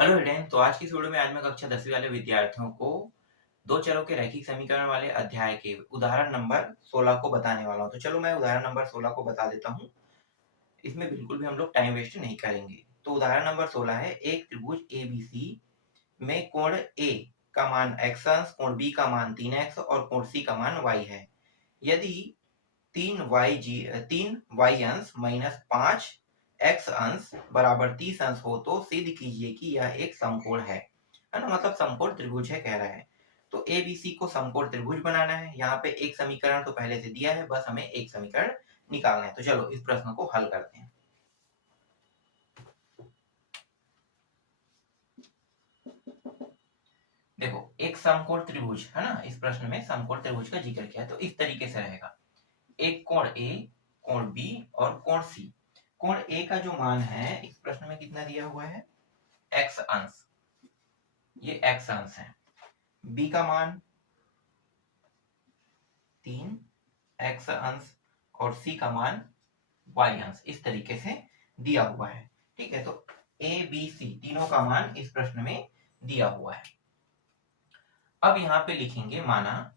Hello hidden. तो आज की इस वीडियो में आज मैं कक्षा 10वीं वाले विद्यार्थियों को दो चरों के रैखिक समीकरण वाले अध्याय के उदाहरण नंबर 16 को बताने वाला हूं। तो चलो मैं उदाहरण नंबर 16 को बता देता हूं। इसमें बिल्कुल भी हम लोग टाइम वेस्ट नहीं करेंगे। तो उदाहरण नंबर 16 है, एक त्रिभुज एबीसी में कोण ए का मान x अंश, कोण बी का मान 3x और कोण सी का मान y है। यदि 3y अंश माइनस 5x अंश बराबर 30 अंश हो तो सिद्ध कीजिए कि यह एक समकोण है ना। मतलब समकोण त्रिभुज है कह रहा है। तो एबीसी को समकोण त्रिभुज बनाना है। यहाँ पे एक समीकरण तो पहले से दिया है, बस हमें एक समीकरण निकालना है। तो चलो इस प्रश्न को हल करते हैं। देखो, एक समकोण त्रिभुज है ना, इस प्रश्न में समकोण त्रिभुज का जिक्र किया है। तो इस तरीके से रहेगा, एक कोण ए, कोण बी और कोण सी। कोण ए का जो मान है इस प्रश्न में कितना दिया हुआ है, x अंश, ये x अंश है। बी का मान 3x अंश और सी का मान y अंश, इस तरीके से दिया हुआ है। ठीक है, तो ए बी सी तीनों का मान इस प्रश्न में दिया हुआ है। अब यहाँ पे लिखेंगे माना,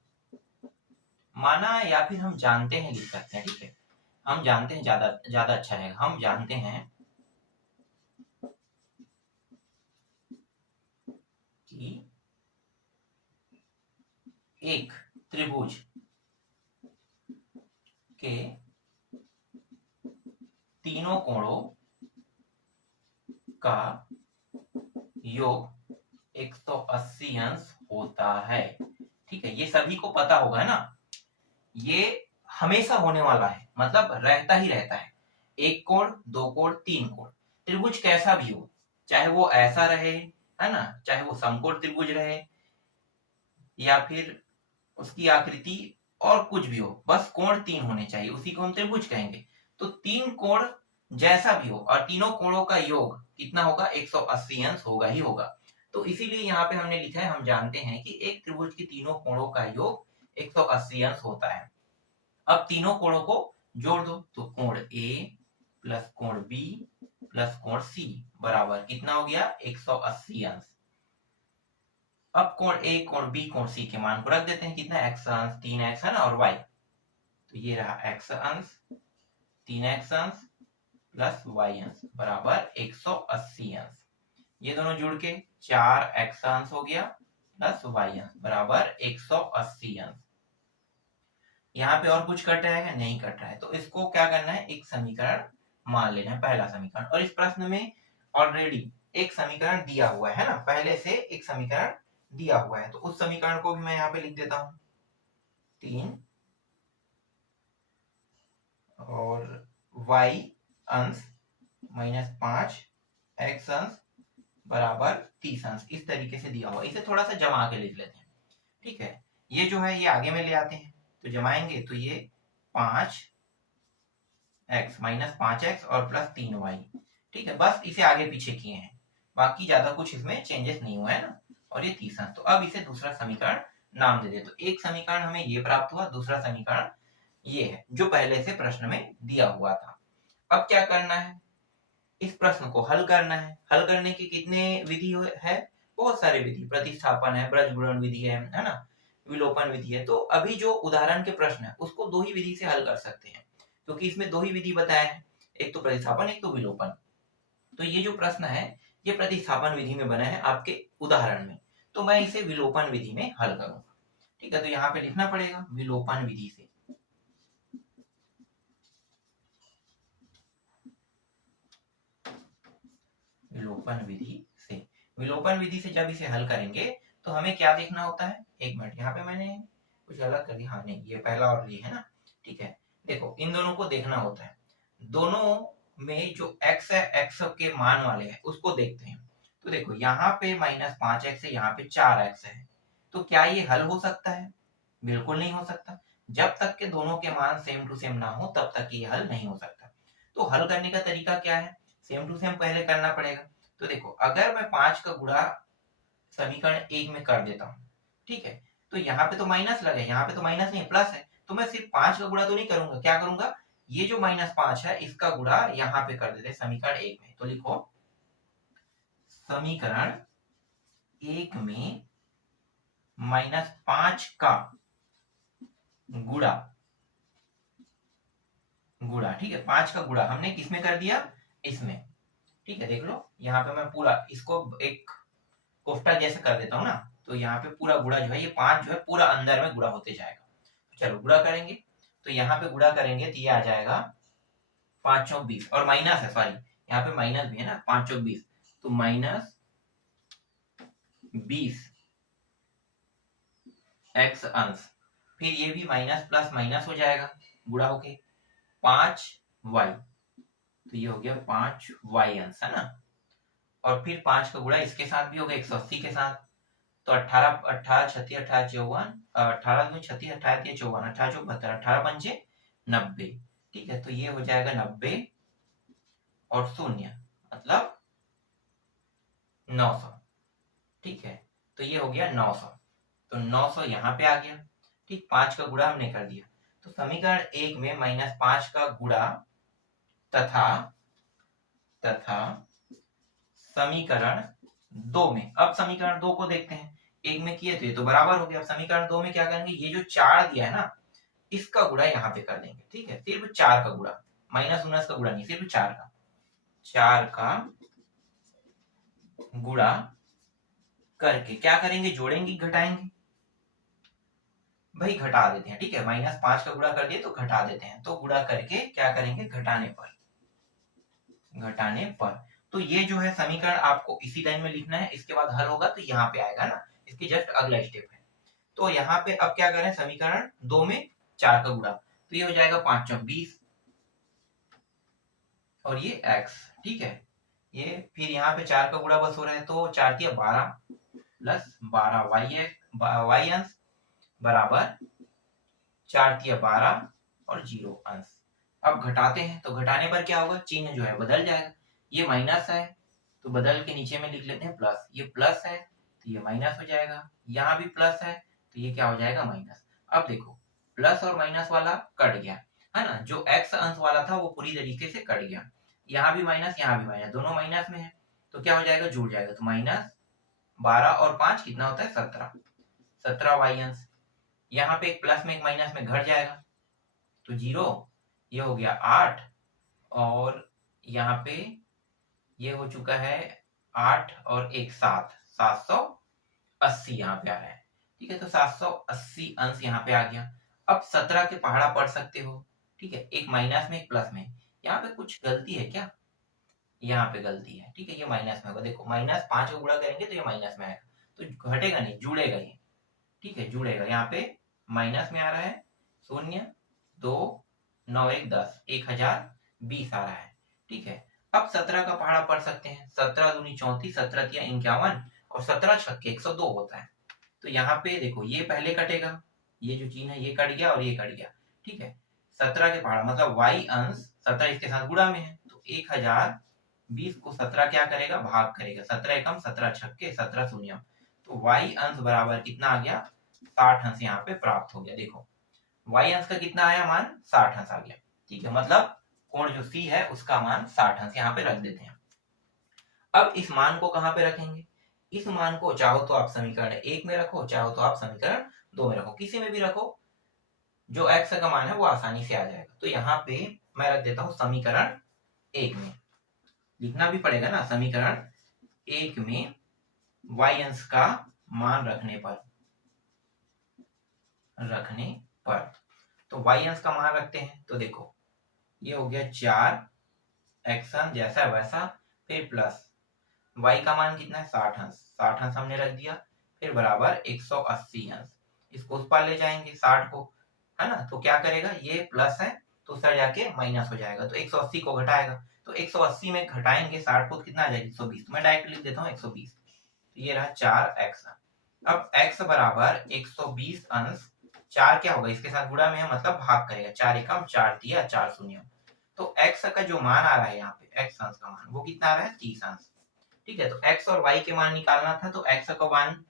माना या फिर हम जानते हैं लिख सकते हैं। ठीक है, हम जानते हैं ज्यादा ज्यादा अच्छा रहेगा। हम जानते हैं कि एक त्रिभुज के तीनों कोणों का योग 180 अंश होता है। ठीक है, ये सभी को पता होगा ना, ये हमेशा होने वाला है, मतलब रहता ही रहता है। एक कोण, दो कोण, तीन कोण, त्रिभुज कैसा भी हो, चाहे वो ऐसा रहे है ना, चाहे वो समकोण त्रिभुज रहे या फिर उसकी आकृति और कुछ भी हो, बस कोण तीन होने चाहिए, उसी को हम त्रिभुज कहेंगे। तो तीन कोण जैसा भी हो और तीनों कोणों का योग कितना होगा, 180 अंश होगा ही होगा। तो इसीलिए यहाँ पे हमने लिखा है, हम जानते हैं कि एक त्रिभुज के तीनों कोणों का योग 180 अंश होता है। अब तीनों कोणों को जोड़ दो, तो कोण ए प्लस कोण बी प्लस कोण सी बराबर कितना हो गया, 180 अंश। अब कोण ए, कोण बी, कोण सी के मान को रख देते हैं, कितना x अंश 3x है ना, और y, तो ये रहा x अंश 3x अंश प्लस y अंश बराबर 180 अंश। ये दोनों जुड़ के 4x अंश हो गया प्लस y अंश बराबर 180 अंश। यहाँ पे और कुछ कट रहा है, नहीं कट रहा है, तो इसको क्या करना है, एक समीकरण मान लेना है, पहला समीकरण। और इस प्रश्न में ऑलरेडी एक समीकरण दिया हुआ है ना, पहले से एक समीकरण दिया हुआ है। तो उस समीकरण को भी मैं यहाँ पे लिख देता हूं, 3 और y अंश माइनस 5x अंश बराबर 30 अंश, इस तरीके से दिया हुआ। इसे थोड़ा सा जमा के लिख लेते हैं। ठीक है, ये जो है ये आगे में ले आते हैं, तो जमाएंगे तो ये 5x माइनस 5x और प्लस 3y। ठीक है, बस इसे आगे पीछे किए हैं, बाकी ज्यादा कुछ इसमें चेंजेस नहीं हुआ है ना। और ये तीसरा, तो अब इसे दूसरा समीकरण नाम दे दे। तो एक समीकरण हमें ये प्राप्त हुआ, दूसरा समीकरण ये है जो पहले से प्रश्न में दिया हुआ था। अब क्या करना है, इस प्रश्न को हल करना है। हल करने की कितने विधि है, बहुत सारे विधि, प्रतिस्थापन है, ब्रजगुणन विधि है ना, विलोपन विधि है। तो अभी जो उदाहरण के प्रश्न है उसको दो ही विधि से हल कर सकते हैं, क्योंकि इसमें दो ही विधि बताए हैं, एक तो प्रतिस्थापन, एक तो विलोपन। तो ये जो प्रश्न है ये प्रतिस्थापन विधि में बना है आपके उदाहरण में, तो मैं इसे विलोपन विधि में हल करूंगा। ठीक है, तो यहाँ पे लिखना पड़ेगा विलोपन विधि से। विलोपन विधि से, विलोपन विधि से जब इसे हल करेंगे तो हमें क्या देखना होता है, एक मिनट, यहाँ पे मैंने कुछ अलग कर दिया। हाँ नहीं, ये पहला और ये है ना। ठीक है, देखो इन दोनों को देखना होता है, दोनों में जो x है, x के मान वाले है उसको देखते हैं। तो देखो यहाँ पे माइनस 5x है, यहाँ पे 4x है, तो क्या ये हल हो सकता है, बिल्कुल नहीं हो सकता। जब तक के दोनों के मान सेम टू सेम ना हो तब तक ये हल नहीं हो सकता। तो हल करने का तरीका क्या है, सेम टू सेम पहले करना पड़ेगा। तो देखो, अगर मैं 5 का गुणा समीकरण 1 में कर देता हूँ, ठीक है, तो यहाँ पे तो माइनस लगे, यहाँ पे तो माइनस नहीं प्लस है, तो मैं सिर्फ 5 का गुणा तो नहीं करूंगा, क्या करूंगा, ये जो -5 है इसका गुणा यहाँ पे कर देते हैं समीकरण 1 में। तो लिखो समीकरण 1 में -5 का गुणा, ठीक है, 5 का गुणा हमने किसमें कर दिया, इसमें, ठीक है। देख लो यहाँ पे मैं पूरा इसको एक कोष्ठक जैसे कर देता हूँ ना, तो यहाँ पे पूरा गुणा जो है ये 5 जो है पूरा अंदर में गुणा होते जाएगा। चलो गुणा करेंगे, तो यहाँ पे गुणा करेंगे तो ये आ जाएगा 5 चौक 20 और माइनस है, सॉरी यहाँ पे माइनस भी है ना, 5 चौक 20 तो -20 x अंश, फिर ये भी माइनस प्लस माइनस हो जाएगा गुणा होके 5y, तो ये हो गया 5y अंश, है ना। और फिर 5 का गुणा इसके साथ भी होगा 180 के साथ, तो 18 18 36 18 54 18 दूनी 36 18 3 54 18 चौक 72 18 पंजे 90, ठीक है। तो ये हो जाएगा 90 और 0 मतलब 900, ठीक है। तो ये हो गया 900, तो 900 यहाँ पे आ गया, ठीक। 5 का गुणा हमने कर दिया, तो समीकरण 1 में -5 का गुणा तथा समीकरण 2 में, अब समीकरण 2 को देखते हैं, 1 में किए थे तो बराबर हो गया। अब समीकरण 2 में क्या करेंगे, ये जो 4 दिया है ना इसका गुणा यहाँ पे कर देंगे, ठीक है। सिर्फ 4 का गुणा, -19 का गुणा नहीं, सिर्फ 4 का गुणा करके क्या करेंगे, जोड़ेंगे घटाएंगे, भाई घटा देते हैं, ठीक है। -5 का गुणा कर दिए तो घटा देते हैं, तो गुणा करके क्या करेंगे, घटाने पर तो ये जो है समीकरण आपको इसी लाइन में लिखना है, इसके बाद हल होगा तो यहाँ पे आएगा ना, इसके जस्ट अगला स्टेप है। तो यहाँ पे अब क्या करें, समीकरण 2 में 4 का गुणा, तो ये हो जाएगा 5 चौक 20 और ये x, ठीक है। ये फिर यहाँ पे 4 का गुणा बस हो रहा है, तो 4 तिया 12 प्लस 12 y अंश बराबर 4 तिया 12 और 0 अंश। अब घटाते हैं, तो घटाने पर क्या होगा, चिन्ह जो है बदल जाएगा, ये माइनस है तो बदल के नीचे में लिख लेते हैं प्लस, ये प्लस है तो ये माइनस हो जाएगा, यहाँ भी प्लस है तो ये क्या हो जाएगा, माइनस। अब देखो प्लस और माइनस वाला कट गया, है ना, जो x अंश वाला था वो पूरी तरीके से कट गया, यहाँ भी माइनस यहाँ भी माइनस, दोनों माइनस में है तो क्या हो जाएगा, जुड़ जाएगा, तो -12 और 5 कितना होता है, 17 y अंश। यहाँ पे एक प्लस में एक माइनस में घट जाएगा तो 0, ये हो गया 8 और यहाँ पे ये हो चुका है 8 और 1 7, 780 यहाँ पे आ रहा है, ठीक है। तो 780 अंश यहाँ पे आ गया। अब 17 के पहाड़ा पढ़ सकते हो, ठीक है, एक माइनस में एक प्लस में, यहाँ पे कुछ गलती है क्या, यहाँ पे गलती है, ठीक है, ये माइनस में होगा, देखो -5 को गुणा करेंगे तो ये माइनस में आएगा, तो घटेगा नहीं, जुड़ेगा ये, ठीक है, जुड़ेगा। यहाँ पे माइनस में आ रहा है 0 2 9 1 10 1020 आ रहा है, ठीक है। अब 17 का पहाड़ा पढ़ सकते हैं, 17 दूनी 34 17 तिया 51 और 17 छक्के 102 होता है। तो यहाँ पे देखो ये पहले कटेगा, ये जो चिन्ह है ये कट गया और ये कट गया, ठीक है। 17 के पहाड़ा मतलब y अंश 17 इसके साथ गुणा में है, तो 1020 को 17 क्या करेगा, भाग करेगा, 17 एकम 17 छक्के 17 शून्य, तो y अंश बराबर कितना आ गया, 60 अंश यहाँ पे प्राप्त हो गया। देखो y अंश का कितना आया मान, 60 अंश आ गया, ठीक है। मतलब कोण जो c है उसका मान 60 अंश यहाँ पे रख देते हैं। अब इस मान को कहाँ पे रखेंगे, इस मान को चाहो तो आप समीकरण 1 में रखो, चाहो तो आप समीकरण 2 में रखो, किसी में भी रखो, जो x का मान है वो आसानी से आ जाएगा। तो यहाँ पे मैं रख देता हूँ समीकरण 1 में, लिखना भी पड़ेगा ना, समीकरण 1 में y अंश का मान रखने पर तो y अंश का मान रखते हैं, तो देखो ये हो गया 4 x अंश जैसा वैसा, फिर प्लस y का मान कितना है, 60 अंश, 60 अंश हमने रख दिया, फिर बराबर 180 अंश, इसको उस पार ले जाएंगे 60 को, है ना, तो क्या करेगा, ये प्लस है तो उस जाके माइनस हो जाएगा, तो 180 को घटाएगा, तो 180 में घटाएंगे 60 को कितना आ जाएगा, 120, तो मैं डायरेक्ट लिख देता हूँ 120, तो ये रहा 4x। अब x बराबर 120 अंश, 4 क्या होगा, इसके साथ गुणा में है मतलब भाग करेगा, 4 एकम 4 तिया 4 शून्य, तो x का जो मान आ रहा है यहाँ पे, x अंश का मान वो कितना आ रहा है, 30 अंश, ठीक है। तो x और y के मान निकालना था, तो x का मान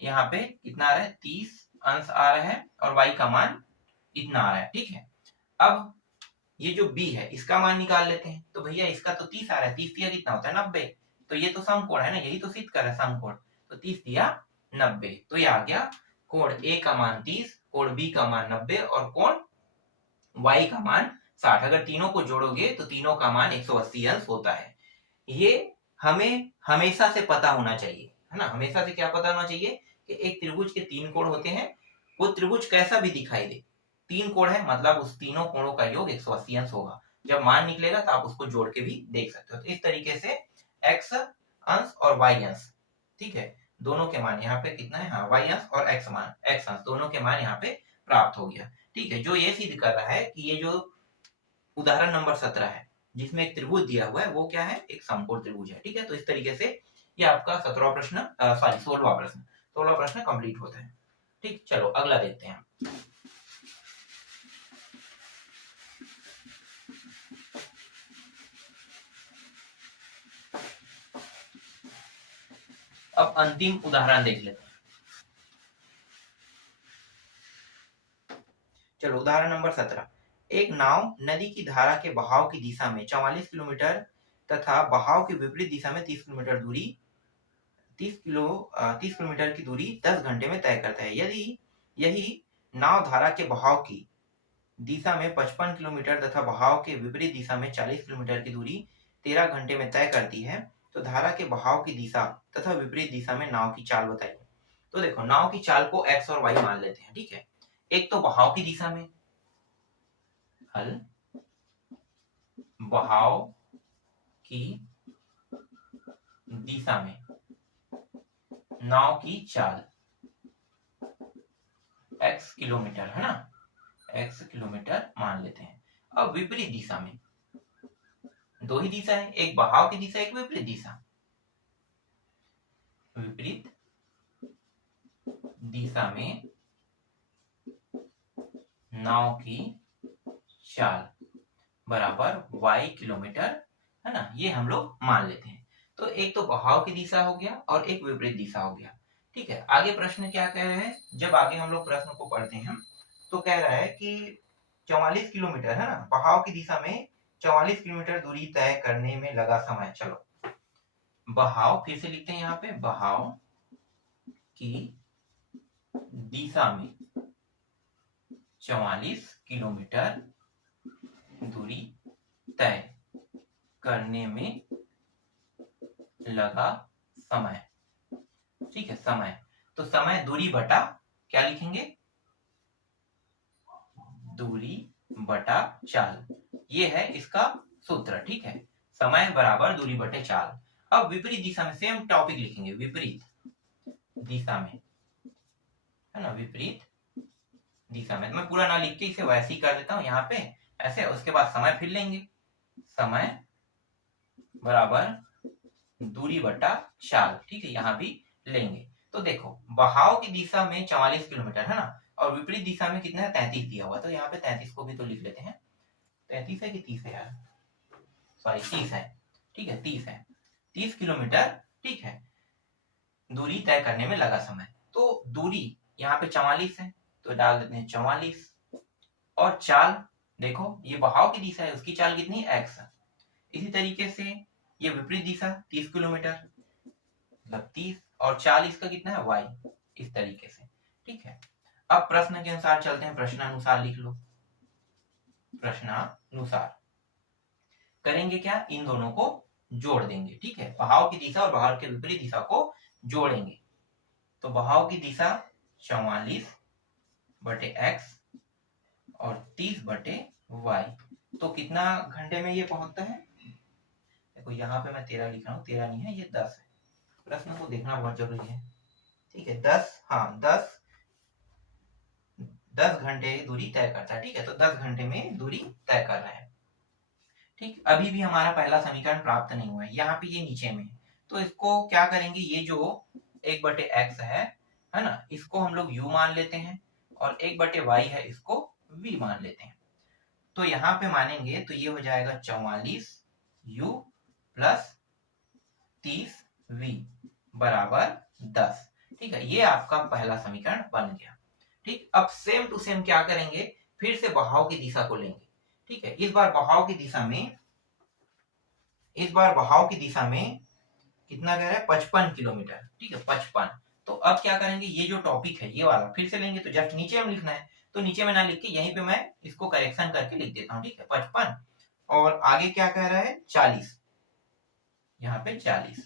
यहाँ पे कितना आ रहा है, 30 अंश आ रहा है और y का मान इतना आ रहा है, ठीक है। अब ये जो b है इसका मान निकाल लेते हैं, तो भैया इसका तो 30 आ रहा है, 30 तिया कितना होता है, 90, तो ये तो समकोण है ना, यही तो सिद्ध कर रहा है समकोण। तो 30 दिया 90, तो ये आ गया कोण ए का मान 30, कोण बी का मान 90 और कोण वाई का मान 60। अगर तीनों को जोड़ोगे तो तीनों का मान 180 अंश होता है। ये हमें हमेशा से पता होना चाहिए, है ना। हमेशा से क्या पता होना चाहिए कि एक त्रिभुज के 3 कोण होते हैं, वो त्रिभुज कैसा भी दिखाई दे, 3 कोण है मतलब उस तीनों कोणों का योग 180 अंश होगा। जब मान निकलेगा तो आप उसको जोड़ के भी देख सकते हो। तो इस तरीके से x अंश और y अंश, ठीक है, दोनों के मान यहाँ पे कितना है, हाँ y अंश और x अंश दोनों के मान यहाँ पे प्राप्त हो गया। ठीक है, जो ये सिद्ध कर रहा है कि ये जो उदाहरण नंबर 17 है जिसमें एक त्रिभुज दिया हुआ है वो क्या है, एक समकोण त्रिभुज है। ठीक है, तो इस तरीके से ये आपका 17वां प्रश्न, सॉरी 16वां प्रश्न, 16वां प्रश्न कंप्लीट होता है। ठीक, चलो अगला देखते हैं। अब अंतिम उदाहरण देख लेते हैं। चलो उदाहरण नंबर 17। एक नाव नदी की धारा के बहाव की दिशा में 44 किलोमीटर तथा बहाव की विपरीत दिशा में 30 किलोमीटर दूरी 30 किलोमीटर की दूरी 10 घंटे में तय करता है। यदि यही नाव धारा के बहाव की दिशा में 55 किलोमीटर तथा बहाव के विपरीत दिशा में 40 किलोमीटर की दूरी 13 घंटे में तय करती है, तो धारा के बहाव की दिशा तथा विपरीत दिशा में नाव की चाल बताइए। तो देखो, नाव की चाल को x और y मान लेते हैं। ठीक है, एक तो बहाव की दिशा में, हल बहाव की दिशा में नाव की चाल x किलोमीटर है ना, x किलोमीटर मान लेते हैं। अब विपरीत दिशा में दो ही दिशा है, एक बहाव की दिशा, एक विपरीत दिशा। विपरीत दिशा में नाव की चाल बराबर y किलोमीटर है ना, ये हम लोग मान लेते हैं। तो एक तो बहाव की दिशा हो गया और एक विपरीत दिशा हो गया। ठीक है, आगे प्रश्न क्या कह रहे हैं, जब आगे हम लोग प्रश्न को पढ़ते हैं तो कह रहा है कि 44 किलोमीटर है ना, बहाव की दिशा में 44 किलोमीटर दूरी तय करने में लगा समय। चलो बहाव फिर से लिखते हैं यहाँ पे, बहाव की दिशा में 44 किलोमीटर दूरी तय करने में लगा समय। ठीक है, समय, तो समय दूरी बटा क्या लिखेंगे, दूरी बटा चाल, ये है इसका सूत्र। ठीक है, समय बराबर दूरी बटे चाल। अब विपरीत दिशा में सेम टॉपिक लिखेंगे, विपरीत दिशा में है ना, विपरीत दिशा में। मैं पूरा ना लिख के इसे वैसे ही कर देता हूं यहाँ पे ऐसे, उसके बाद समय फिर लेंगे, समय बराबर दूरी बटा चाल। ठीक है, यहाँ भी लेंगे। तो देखो, बहाव की दिशा में 44 किलोमीटर है ना, और विपरीत दिशा में कितना है, 33 दिया हुआ। तो यहाँ पे 33 को भी तो लिख लेते हैं। 33 है कि 30 है यार, सॉरी 30 है। ठीक है, 30 है, 30 किलोमीटर। ठीक है, दूरी तय करने में लगा समय। तो दूरी यहाँ पे 44 है, तो डाल देते हैं 44। और चाल देखो, ये बहाव की दिशा है, उसकी चाल कितनी है, x। इसी तरीके से ये विपरीत दिशा 30 किलोमीटर मतलब 30, और चाल इसका कितना है, y, इस तरीके से। ठीक है, अब प्रश्न के अनुसार चलते हैं, प्रश्नानुसार लिख लो। प्रश्नानुसार करेंगे क्या, इन दोनों को जोड़ देंगे। ठीक है, बहाव की दिशा और बहाव के विपरीत दिशा को जोड़ेंगे। तो बहाव की दिशा 44 बटे x और 30 बटे y, तो कितना घंटे में ये पहुंचता है। देखो यहाँ पे मैं 13 लिख रहा हूँ, 13 नहीं है, ये 10 है। प्रश्न को देखना बहुत जरूरी है। ठीक है, 10, हाँ 10 घंटे दूरी तय करता है। ठीक है, तो 10 घंटे में दूरी तय कर रहा है। ठीक, अभी भी हमारा पहला समीकरण प्राप्त नहीं हुआ है, यहाँ पे ये नीचे में है। तो इसको क्या करेंगे, ये जो 1/x है ना, इसको हम लोग u मान लेते हैं, और 1/y है इसको v मान लेते हैं। तो यहाँ पे मानेंगे तो ये हो जाएगा 44 u प्लस 30 v बराबर 10। ठीक है, ये आपका पहला समीकरण बन गया। ठीक, अब सेम टू सेम क्या करेंगे, फिर से बहाव की दिशा को लेंगे। ठीक है, इस बार बहाव की दिशा में कितना कह रहा है 55 किलोमीटर, ठीक है 55। तो अब क्या करेंगे, ये जो टॉपिक है ये वाला फिर से लेंगे, तो जस्ट नीचे हम लिखना है, तो नीचे में ना लिख के यहीं पे मैं इसको करेक्शन करके लिख देता हूँ, ठीक है 55। और आगे क्या कह रहा है 40, यहाँ पे 40,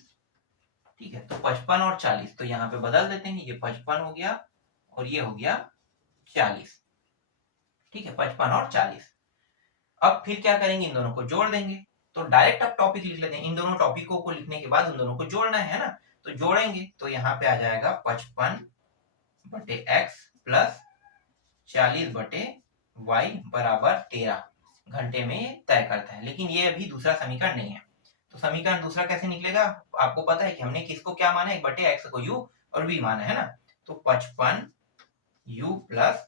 ठीक है। तो 55 और 40 तो यहाँ पे बदल देते हैं, ये 55 हो गया और ये हो गया 40, ठीक है 55 और 40। अब फिर क्या करेंगे, इन दोनों को जोड़ देंगे। तो डायरेक्ट अब टॉपिक लिख लेते हैं, इन दोनों टॉपिकों को लिखने के बाद उन दोनों को जोड़ना है ना, तो जोड़ेंगे तो यहाँ पे आ जाएगा 55/x प्लस 40/y बराबर 13 घंटे में ये तय करता है। लेकिन ये अभी दूसरा समीकरण नहीं है, तो समीकरण दूसरा कैसे निकलेगा, आपको पता है कि हमने किसको क्या माना है, 1/x को u और v माना है ना। तो 55u प्लस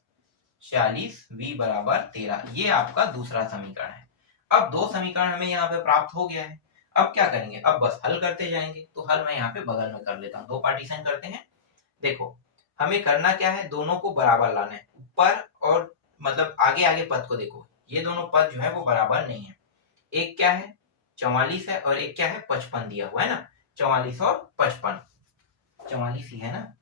40v बराबर 13, ये आपका दूसरा समीकरण है। अब दो समीकरण हमें यहाँ पे प्राप्त हो गया है। अब क्या करेंगे, अब बस हल करते जाएंगे। तो हल मैं यहाँ पे बगल में कर लेता हूँ, दो पार्टीशन करते हैं। देखो हमें करना क्या है, दोनों को बराबर लाना है, ऊपर और मतलब आगे आगे पद को देखो, ये दोनों पद जो है वो बराबर नहीं है। एक क्या है 44 है और एक क्या है 55 दिया हुआ है ना, 44 और 55, 44 ही है ना,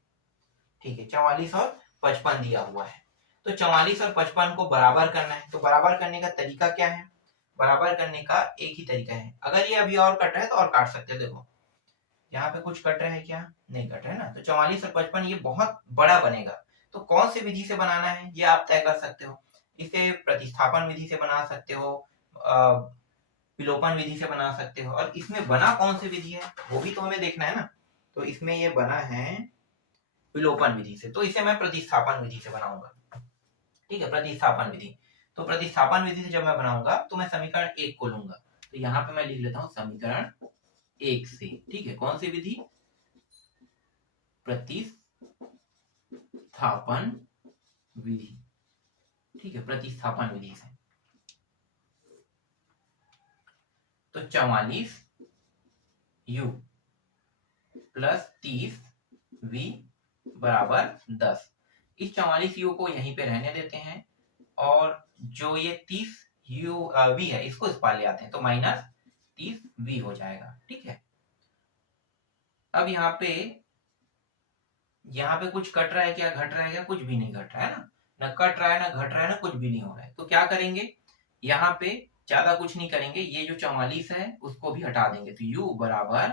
ठीक है 44 और 55 दिया हुआ है। तो 44 और 55 को बराबर करना है, तो बराबर करने का तरीका क्या है, बराबर करने का एक ही तरीका है। अगर ये अभी और कट रहा है तो और काट सकते हैं, देखो यहाँ पे कुछ कट रहा है क्या, नहीं कट रहा है ना। तो 44 और 55 ये बहुत बड़ा बनेगा, तो कौन सी विधि से बनाना है ये आप तय कर सकते हो। इसे प्रतिस्थापन विधि से बना सकते हो, विलोपन विधि से बना सकते हो, और इसमें बना कौन सी विधि है वो भी तो हमें देखना है ना। तो इसमें ये बना है विलोपन विधि से, तो इसे मैं प्रतिस्थापन विधि से बनाऊंगा, ठीक है प्रतिस्थापन विधि। तो प्रतिस्थापन विधि से जब मैं बनाऊंगा तो मैं समीकरण 1 को लूंगा, तो यहाँ पे मैं लिख लेता हूँ समीकरण 1 से, ठीक है कौन सी विधि, प्रतिस्थापन विधि, ठीक है प्रतिस्थापन विधि से। तो 44 u प्लस 30 v बराबर 10। इस 44 u को यहीं पे रहने देते हैं, और जो ये 30 u v है इसको इस पार ले आते हैं, तो माइनस 30 v हो जाएगा, ठीक है। अब यहाँ पे कुछ कट रहा है क्या, घट रहा है क्या, कुछ भी नहीं घट रहा है ना, न कट रहा है ना घट रहा है ना कुछ भी नहीं हो रहा है। तो क्या करेंगे, यहाँ पे ज्यादा कुछ नहीं करेंगे, ये जो 44 है उसको भी हटा देंगे, तो u बराबर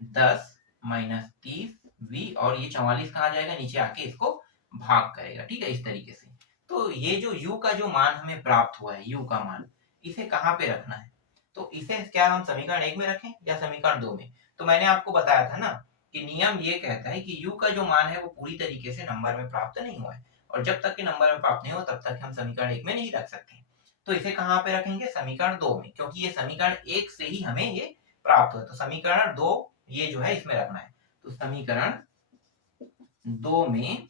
10 माइनस 30 v, और ये 44 कहाँ जाएगा, नीचे आके इसको भाग करेगा, ठीक है इस तरीके से। तो ये जो u का जो मान हमें प्राप्त हुआ है, u का मान, इसे कहाँ पे रखना है, तो इसे क्या हम समीकरण 1 में रखें या समीकरण 2 में। तो मैंने आपको बताया था ना कि नियम ये कहता है कि u का जो मान है वो पूरी तरीके से नंबर में प्राप्त नहीं हुआ है, और जब तक कि नंबर में प्राप्त नहीं हो तब तक हम समीकरण 1 में नहीं रख सकते। तो इसे कहाँ पे रखेंगे, समीकरण 2 में, क्योंकि ये समीकरण 1 से ही हमें ये प्राप्त हुआ। तो समीकरण 2 ये जो है इसमें रखना है। तो समीकरण 2 में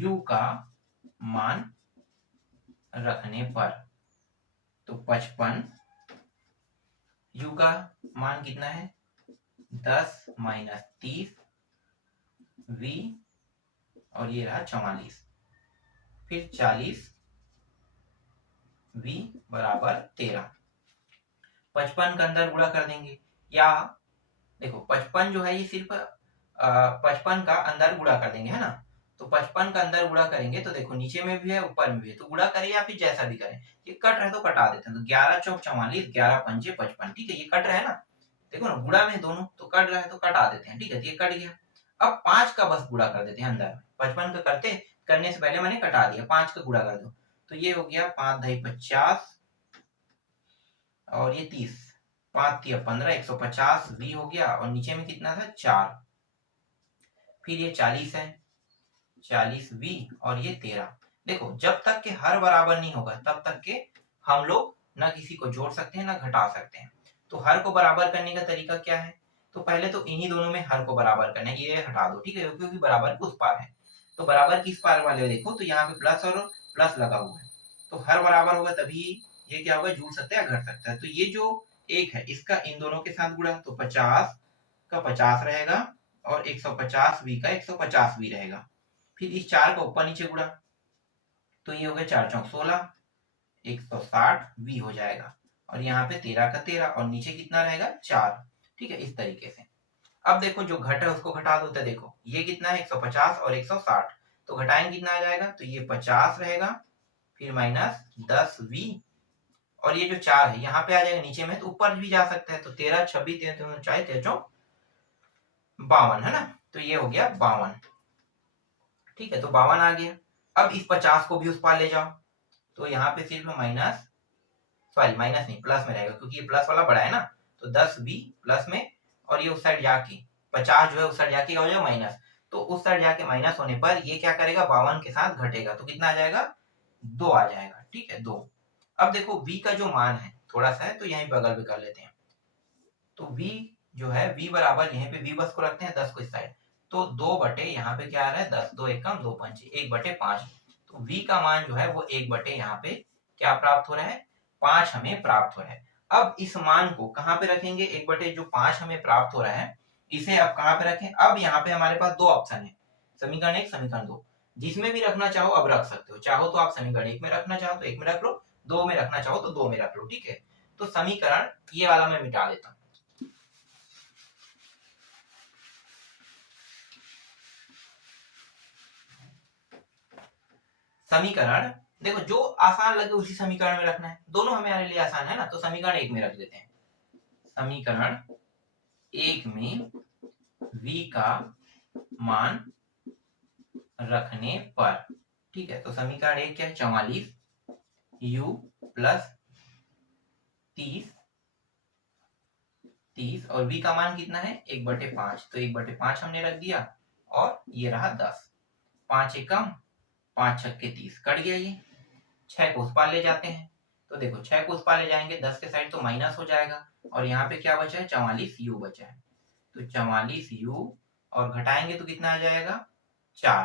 u का मान रखने पर, तो 55 u का मान कितना है 10 माइनस 30 v, और ये रहा 44, फिर 40 v बराबर 13। 55 का अंदर गुणा कर देंगे, या देखो 55 जो है ये सिर्फ 55 का अंदर गुणा कर देंगे है ना। तो 55 का अंदर गुणा करेंगे तो देखो नीचे में भी है ऊपर में भी है, तो गुणा करें या फिर जैसा भी करें, ये कट रहा है तो कटा देते हैं। तो 11 चौक 44, 11 पंजे 55, ठीक है ये कट रहा है ना, देखो ना गुणा में दोनों, तो कट रहा है तो कटा देते हैं, ठीक है ये कट गया। अब 5 का बस गुणा कर देते हैं अंदर में, 55 का करने से पहले मैंने कटा दिया, 5 का गुणा कर दो, तो ये हो गया 5 दही 50 और ये 30, 5 तिया 15, 150 v हो गया, और नीचे में कितना था 4, फिर ये 40 है 40 v, और ये 13। देखो जब तक के हर बराबर नहीं होगा तब तक के हम लोग ना किसी को जोड़ सकते हैं ना घटा सकते हैं। तो हर को बराबर करने का तरीका क्या है, तो पहले तो इन्हीं दोनों में हर को बराबर करना है, ये हटा दो, ठीक है क्योंकि बराबर उस पार है। तो बराबर किस पार वाले देखो, तो यहाँ पे प्लस और प्लस लगा हुआ है, तो हर बराबर होगा तभी ये क्या होगा, जुड़ सकता है घट सकता है। तो ये जो एक है इसका इन दोनों के साथ गुणा, तो 50 का 50 रहेगा, और 150 v का 150 v रहेगा, फिर इस 4 का ऊपर नीचे गुणा, तो ये हो गया 4 चौक 16, 160 v हो जाएगा, और यहाँ पे 13 का 13, और नीचे कितना रहेगा 4, ठीक है, इस तरीके से। अब देखो जो घट है उसको घटा दो, तो देखो ये कितना है 150 और 160, तो घटाएंगे कितना आ जाएगा, तो ये 50 रहेगा, फिर माइनस 10v, और ये जो 4 है यहाँ पे आ जाएगा नीचे में, तो ऊपर भी जा सकता है, तो 13 26 13 40 13 52 है ना, तो ये हो गया 52। ठीक है, तो 52 आ गया। अब इस 50 को भी उस पार ले जाओ, तो यहाँ पे सिर्फ माइनस, सॉरी माइनस नहीं प्लस में रहेगा, क्योंकि ये प्लस वाला बड़ा है ना, तो 10v प्लस में, और ये उस साइड जाके 50 जो है उस साइड जाके हो जाएगा माइनस, तो उस साइड जाके माइनस होने पर ये क्या करेगा 52 के साथ घटेगा, तो कितना आ जाएगा 2 आ जाएगा। ठीक है 2। अब देखो v का जो मान है थोड़ा सा है, तो यहीं बगल में कर लेते हैं, तो v जो है v बराबर, यहीं पे v बस को रखते हैं 10 को इस साइड, तो 2 बटे यहाँ पे क्या आ रहा है 10, 2 एकम 2 पंचे 1/5, तो v का मान जो है वो 1 बटे यहाँ पे क्या प्राप्त हो रहा है 5 हमें प्राप्त हो रहा है। अब इस मान को कहाँ पे रखेंगे, 1 बटे जो 5 हमें प्राप्त हो रहा है इसे अब कहाँ पे रखें, अब यहाँ पे हमारे पास दो ऑप्शन है, समीकरण 1 समीकरण 2, जिसमें भी रखना चाहो अब रख सकते हो, चाहो तो आप समीकरण 1 में रखना चाहो तो 1 में रख लो, 2 में रखना चाहो तो 2 में रख लो। ठीक है, तो समीकरण ये वाला मैं मिटा देता हूँ, समीकरण देखो जो आसान लगे उसी समीकरण में रखना है, दोनों हमारे लिए आसान है ना, तो समीकरण 1 में रख देते हैं। समीकरण 1 में v का मान रखने पर, ठीक है, तो समीकरण 1 क्या है 44 u प्लस 30 और v का मान कितना है 1/5, तो 1/5 हमने रख दिया, और ये रहा 10, 5 एकम 5 छक्के 30, कट गया ये, 6 को उस पार ले जाते हैं, तो देखो 6 को उस पार ले जाएंगे 10 के साइड तो माइनस हो जाएगा, और यहाँ पे क्या बचा है 44u बचा है, तो 44u और घटाएंगे तो कितना आ जाएगा 4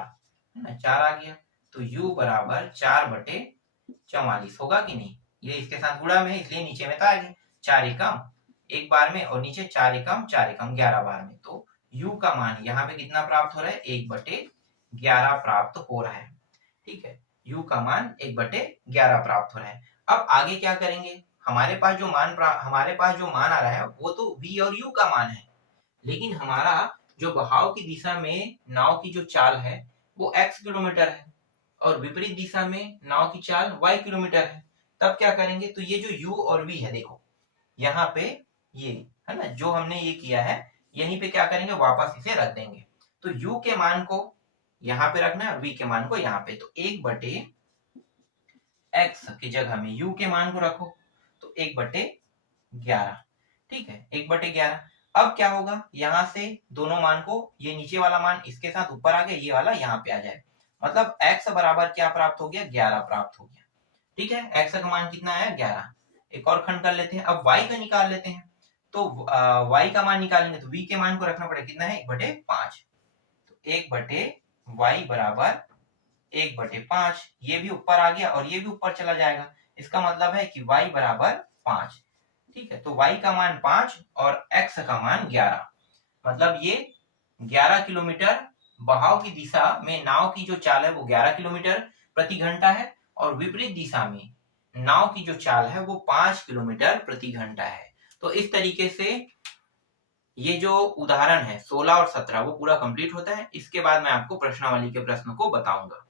है ना, 4 आ गया, तो u बराबर 4/44 होगा कि नहीं, ये इसके साथ गुणा में इसलिए नीचे में तो आ गया 4 एकम एक बार में, और नीचे 4 एकम 11 बार में, तो u का मान यहाँ पे कितना प्राप्त हो रहा है 1/11 प्राप्त हो रहा है। ठीक है, u का मान 1/11 प्राप्त हो रहा है। अब आगे क्या करेंगे, हमारे पास जो मान आ रहा है वो तो v और u का मान है, लेकिन हमारा जो बहाव की दिशा में नाव की जो चाल है वो x किलोमीटर है, और विपरीत दिशा में नाव की चाल y किलोमीटर है, तब क्या करेंगे, तो ये जो u और v है देखो यहाँ पे ये है ना, जो हमने ये किया है यहीं पे क्या करेंगे वापस इसे रख देंगे, तो u के मान को यहाँ पे रखना है और v के मान को यहाँ पे, तो 1/x की जगह में u के मान को रखो, तो 1/11। ठीक है 1/11। अब क्या होगा, यहाँ से दोनों मान को, ये नीचे वाला मान इसके साथ ऊपर आ गया, ये वाला यहाँ पे आ जाए, मतलब x बराबर क्या प्राप्त हो गया 11 प्राप्त हो गया। ठीक है, x का मान कितना आया 11। एक और खंड कर लेते हैं, अब y का निकाल लेते हैं, तो y का मान निकालेंगे तो v के मान को रखना पड़ेगा, कितना है 1/5, तो 1/y बराबर 1/5, ये भी ऊपर आ गया और ये भी ऊपर चला जाएगा, इसका मतलब है कि y बराबर 5। ठीक है, तो y का मान 5 और x का मान 11, मतलब ये 11 किलोमीटर बहाव की दिशा में नाव की जो चाल है वो 11 किलोमीटर प्रति घंटा है, और विपरीत दिशा में नाव की जो चाल है वो 5 किलोमीटर प्रति घंटा है। तो इस तरीके से ये जो उदाहरण है 16 और 17 वो पूरा कंप्लीट होता है। इसके बाद मैं आपको प्रश्नावली के प्रश्नों को बताऊंगा।